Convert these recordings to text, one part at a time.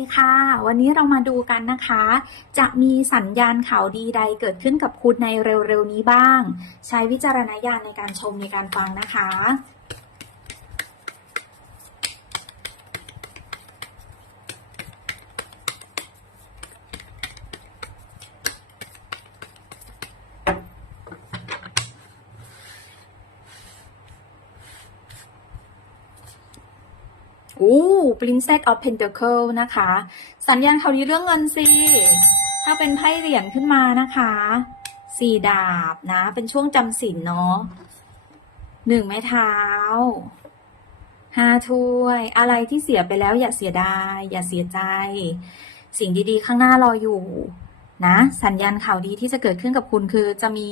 ดีค่ะ วันนี้เรามาดูกันนะคะ จะมีสัญญาณข่าวดีใดเกิดขึ้นกับคุณในเร็วๆนี้บ้าง ใช้วิจารณญาณในการชมในการฟังนะคะ โอ้ Princess of Pentacle นะคะ สัญญาณข่าวดีเรื่องเงินสิ ถ้าเป็นไพ่เหรียญขึ้นมานะคะสี่ดาบนะ เป็นช่วงจำศีลเนาะหนึ่งไม้เท้าห้าถ้วย อะไรที่เสียไปแล้วอย่าเสียดาย อย่าเสียใจ สิ่งดีๆ ข้างหน้ารออยู่ นะ สัญญาณข่าวดีที่จะเกิดขึ้นกับคุณคือจะมี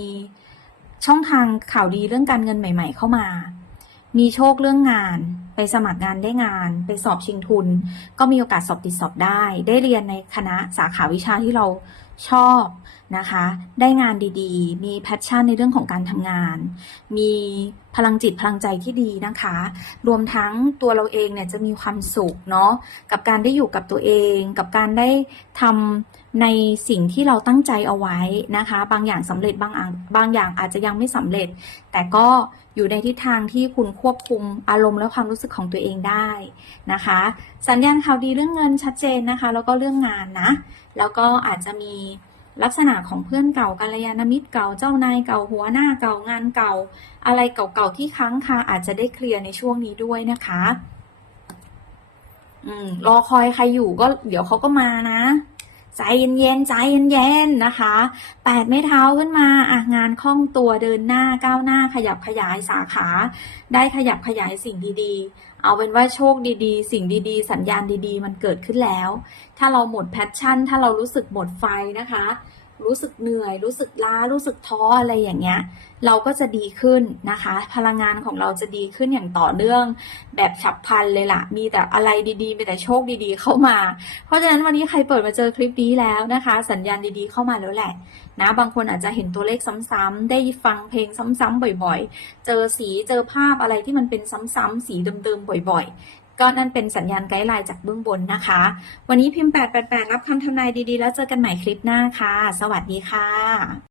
ช่องทางข่าวดีเรื่องการเงินใหม่ ๆ เข้ามา มีโชคเรื่องงาน ไปสมัครงานได้งาน ไปสอบชิงทุน ก็มีโอกาสสอบติดสอบได้ ได้เรียนในคณะสาขาวิชาที่เราชอบนะคะ ได้งานดีๆ มีแพชชั่นในเรื่องของการทำงาน มีพลังจิตพลังใจที่ดีนะคะ รวมทั้งตัวเราเองเนี่ยจะมีความสุขเนาะกับการได้อยู่กับตัวเอง กับการได้ทำในสิ่งที่เราตั้งใจเอาไว้นะคะ บางอย่างสำเร็จบางอย่างบางอย่างอาจจะยังไม่สำเร็จ แต่ก็อยู่ในทิศทางที่คุณควบคุมอารมณ์และความรู้สึกของตัวเองได้นะคะ สัญญาณข่าวดีเรื่องเงินชัดเจนนะคะ แล้วก็เรื่องงานนะ แล้วก็อาจจะมีลักษณะของเพื่อนเก่ากัลยาณมิตรเก่าเจ้านายเก่าหัวหน้าเก่างานเก่า อะไรเก่าๆที่ค้างคาอาจจะได้เคลียร์ในช่วงนี้ด้วยนะคะ อืมรอคอยใครอยู่ก็เดี๋ยวเขาก็มานะ ใจเย็นๆใจเย็นๆนะคะแปดไม่เท้าขึ้นมาอะงานคล่องตัวเดินหน้าก้าวหน้าขยับขยายสาขา ได้ขยับขยายสิ่งดีๆ เอาเป็นว่าโชคดีๆ สิ่งดีๆ สัญญาณดีๆ มันเกิดขึ้นแล้ว ถ้าเราหมดแพชชั่น ถ้าเรารู้สึกหมดไฟนะคะ รู้สึกเหนื่อย รู้สึกล้า รู้สึกท้ออะไรอย่างเงี้ย เราก็จะดีขึ้นนะคะ พลังงานของเราจะดีขึ้นอย่างต่อเนื่อง แบบฉับพลันเลยล่ะ มีแต่อะไรดีๆ มีแต่โชคดีๆ เข้ามา เพราะฉะนั้นวันนี้ใครเปิดมาเจอคลิปนี้แล้วนะคะ สัญญาณดีๆเข้ามาแล้วแหละ นะ บางคนอาจจะเห็นตัวเลขซ้ำๆ ได้ฟังเพลงซ้ำๆบ่อยๆ เจอสี เจอภาพอะไรที่มันเป็นซ้ำๆ สีเดิมๆ บ่อยๆ ก็นั่นเป็นสัญญาณไกด์ไลน์จากเบื้องบนนะคะ วันนี้พิมพ์ 888 รับคำทำนายดีๆ แล้วเจอกันใหม่คลิปหน้าค่ะ สวัสดีค่ะ